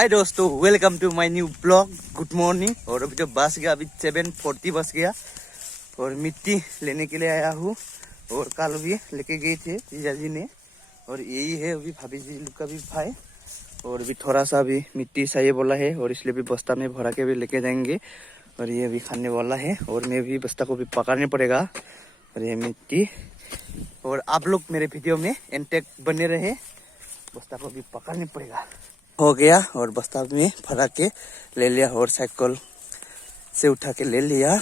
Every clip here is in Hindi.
हाय दोस्तों, welcome to my new blog. Good morning. और अभी तो बस गया, अभी 7:40 बस गया और मिट्टी लेने के लिए आया हूँ। और कल भी लेके गए थे जीजा जी ने। और यही है अभी भाभी जी लोग का भी भाई। और अभी थोड़ा सा भी मिट्टी चाहिए बोला है और इसलिए भी बस्ता में भरा के भी लेके जाएंगे। और ये भी खाने वाला है और मैं भी बस्ता को भी पकाने पड़ेगा। और ये मिट्टी, और आप लोग मेरे वीडियो में एंटेक बने रहे, बस्ता को भी पकाने पड़ेगा। हो गया और बस्ता में भरा के ले लिया और साइकिल से उठा के ले लिया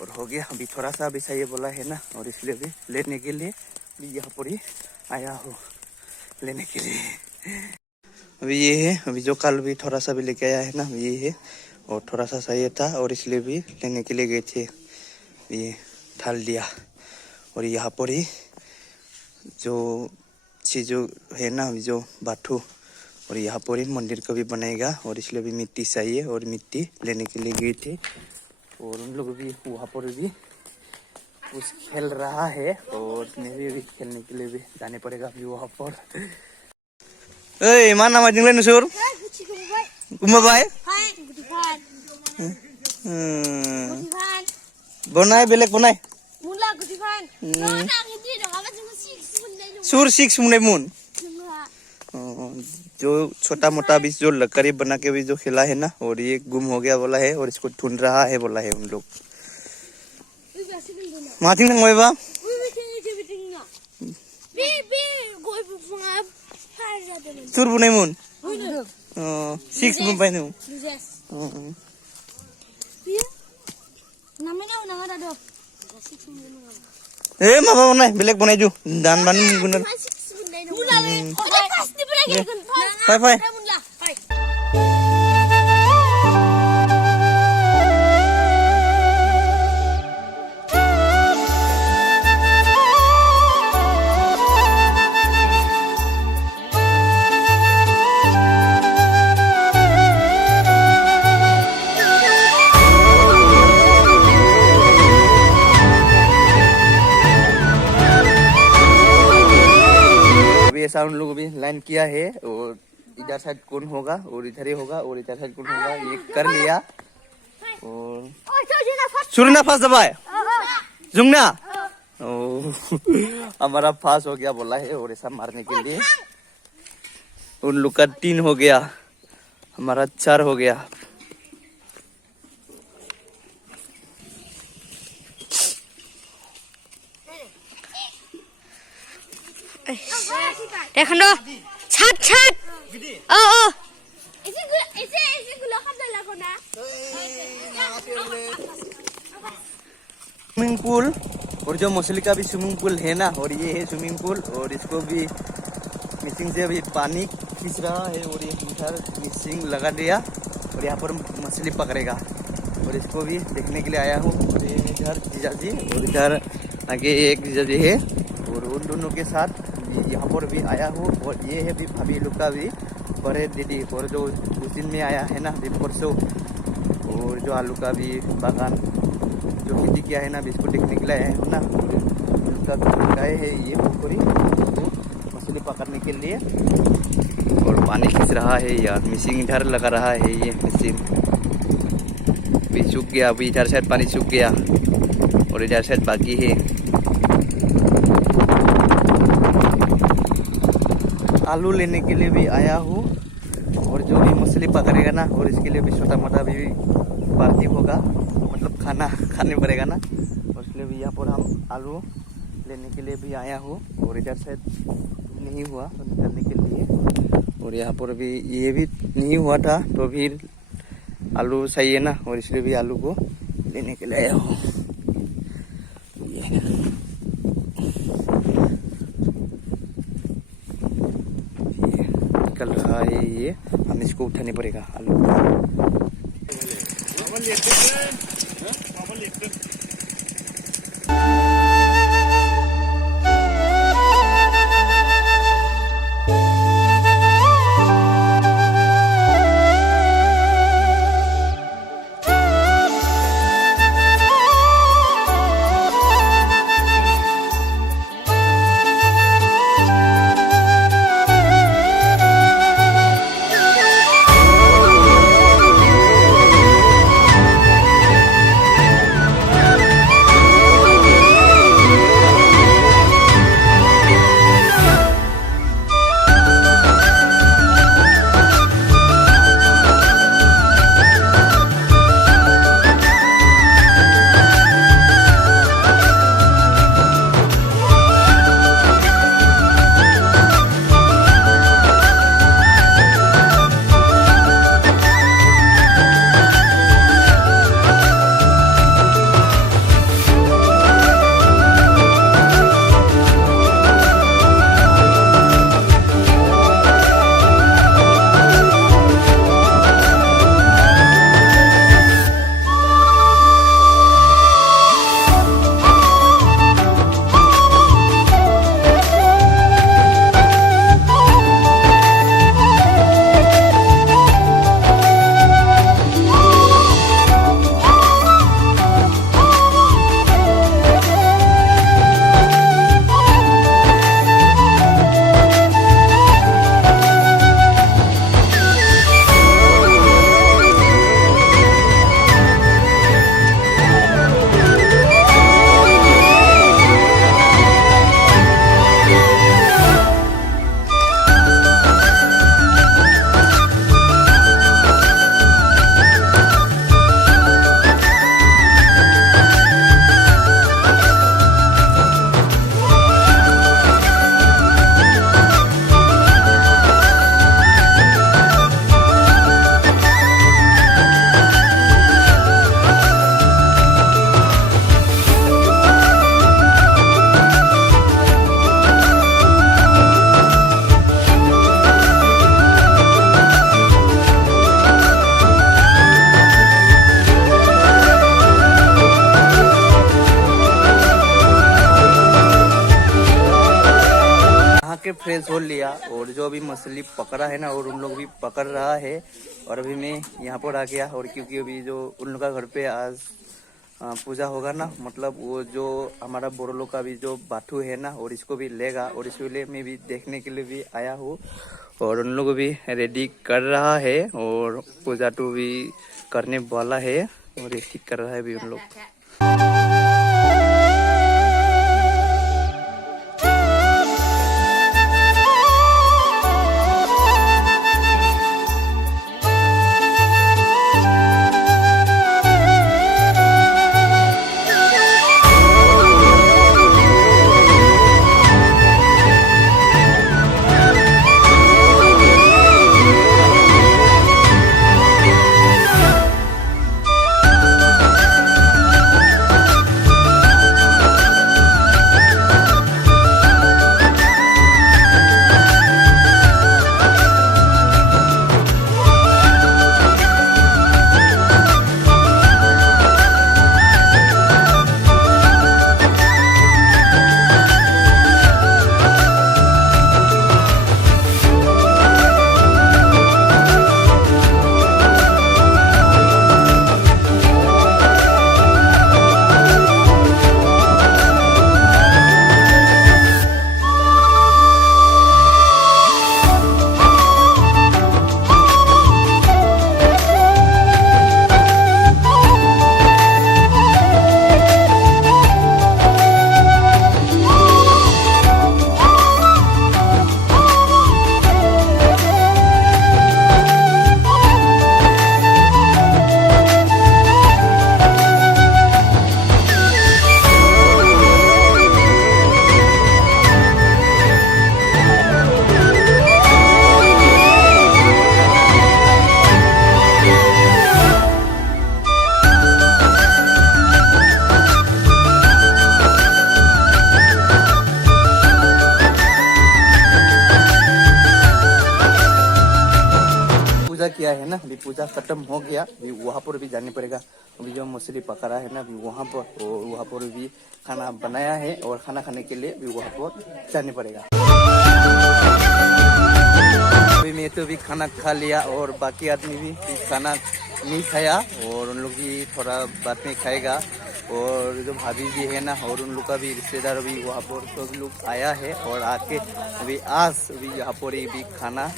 और हो गया। अभी थोड़ा सा भी चाहिए बोला है ना, और इसलिए भी लेने के लिए भी यहाँ पर ही आया हूँ लेने के लिए। अभी ये है, अभी जो कल भी थोड़ा सा भी लेके आया है ना, ये है। और थोड़ा सा चाहिए था और इसलिए भी लेने के लिए गए थे। ये ढाल दिया और यहाँ पर ही जो चीज़ है ना, जो बाथू, और यहाँ पर ही मंदिर को भी बनाएगा और इसलिए भी मिट्टी चाहिए और मिट्टी लेने के लिए गए थे। और उन लोग भी वहाँ पर भी कुछ खेल रहा है और मैं भी खेलने के लिए भी जाने पड़ेगा अभी वहाँ पर। mana nama jenglen Nusur? Kumabay? Bonai belek bonai. Sur 6 मुने मुन। जो छोटा मोटा भी जो लकड़ी बना के भी जो खेला है ना, और ये गुम हो गया बोला है और इसको ढूंढ रहा है बोला है उन लोग। माथिंग नंग बा सुर बुने मुन 6 मुन पाइनु ए माबा बनाय बेलेग बनाय जु दान बानु गुनर फाय फाय ऐसा उन लोगों भी लाइन किया है। और इधर साइड कौन होगा और इधर ही होगा और इधर साइड कौन होगा, ये कर लिया। और सुरना फास दबाए जुंगना हमारा फास हो गया बोला है। और ऐसा मारने के लिए उन लोग का 3 हो गया, हमारा 4 हो गया। देखो नो छत छत ओ इसे गुलो खा दे लगो ना। स्विमिंग पूल, और जो मछली का भी स्विमिंग पूल है ना, और ये है स्विमिंग पूल। और इसको भी मिसिंग से अभी पानी खींच रहा है और ये इधर मिसिंग लगा दिया और यहाँ पर मछली पकड़ेगा। और इसको भी देखने के लिए आया हूँ। और ये इधर जीजा जी और इधर आगे एक जीजा जी है और उन दोनों के साथ यहाँ पर भी आया हूँ। और ये है भी भाभी लोग का भी बड़े दीदी, और जो उस दिन में आया है ना दिन परसों, और जो आलू का भी बागान जो खेती किया है ना, भी इसको देखने के लिए आया हूँ ना। उनका गए है ये पोखरी मछली पकड़ने के लिए। और पानी खींच रहा है यार, मिसिंग इधर लगा रहा है। ये मिसिंग भी सूख गया, अभी इधर साइड पानी सूख गया और इधर साइड बाकी है। आलू लेने के लिए भी आया हूँ और जो भी मछली पकड़ेगा ना, और इसके लिए भी छोटा मोटा भी पार्टी होगा, मतलब खाना खाने पड़ेगा ना। और इसलिए भी यहाँ पर हम आलू लेने के लिए भी आया हूँ। और इधर से नहीं हुआ तो निकालने के लिए, और यहाँ पर भी ये भी नहीं हुआ था तो फिर आलू चाहिए ना, और इसलिए भी आलू को लेने के लिए आया हूँ। निकल रहा है ये, हम इसको उठाने पड़ेगा आलू। फ्रेश हो लिया और जो अभी मछली पकड़ा है ना और उन लोग भी पकड़ रहा है। और अभी मैं यहाँ पर आ गया और क्योंकि अभी जो उन लोग का घर पे आज पूजा होगा ना, मतलब वो जो हमारा बोरो लोग का भी जो बाथू है ना और इसको भी लेगा और इसके लिए मैं भी देखने के लिए भी आया हूँ। और उन लोग भी रेडी कर रहा है और पूजा टू भी करने वाला है और ये ठीक कर रहा है भी उन लोग। पूजा किया है ना, अभी पूजा खत्म हो गया, अभी वहाँ पर भी जाने पड़ेगा। अभी जो मछली पकड़ा है ना अभी वहाँ पर भी खाना बनाया है और खाना खाने के लिए भी वहाँ पर जाने पड़ेगा। अभी मैं तो भी खाना खा लिया और बाकी आदमी भी खाना नहीं खाया और उन लोग भी थोड़ा बाद में खाएगा। और जो भाभी जी है ना और उन लोग का भी रिश्तेदार अभी वहाँ पर सभी लोग आया है और आके अभी आज अभी यहाँ पर भी खाना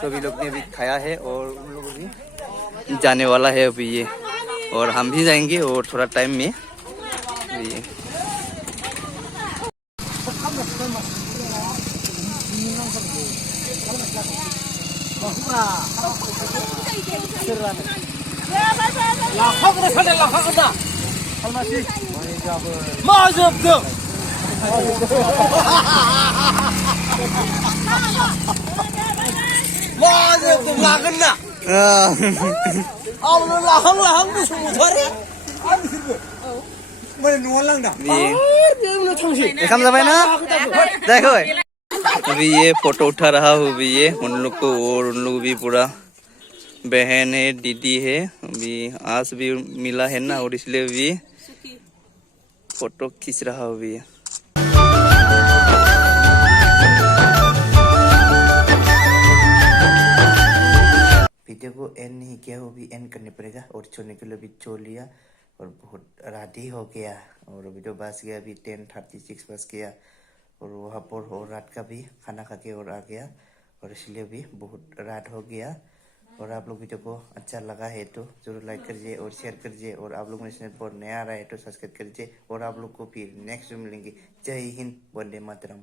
सभी लोग ने भी खाया है और उन लोग भी जाने वाला है अभी ये, और हम भी जाएंगे और थोड़ा टाइम में ये। देखो अभी ये फोटो उठा रहा हूँ अभी ये उन लोग को, और उन लोग भी पूरा बहन है दीदी है, अभी आज भी मिला है ना और इसलिए भी फोटो खींच रहा हूँ अभी। वीडियो को एंड नहीं किया वो भी एंड करने पड़ेगा और छोड़ने के लिए भी छोड़ लिया और बहुत रात ही हो गया और वीडियो बस गया अभी 10:36 बस गया और वहाँ पर और रात का भी खाना खा के और आ गया और इसलिए भी बहुत रात हो गया। और आप लोग वीडियो को अच्छा लगा है तो जरूर लाइक करिए और शेयर करिए और आप लोग मेरे चैनल पर नया आ रहा है तो सब्सक्राइब करिए और आप लोग को फिर नेक्स्ट में मिलेंगे। जय हिंद, वंदे मातरम।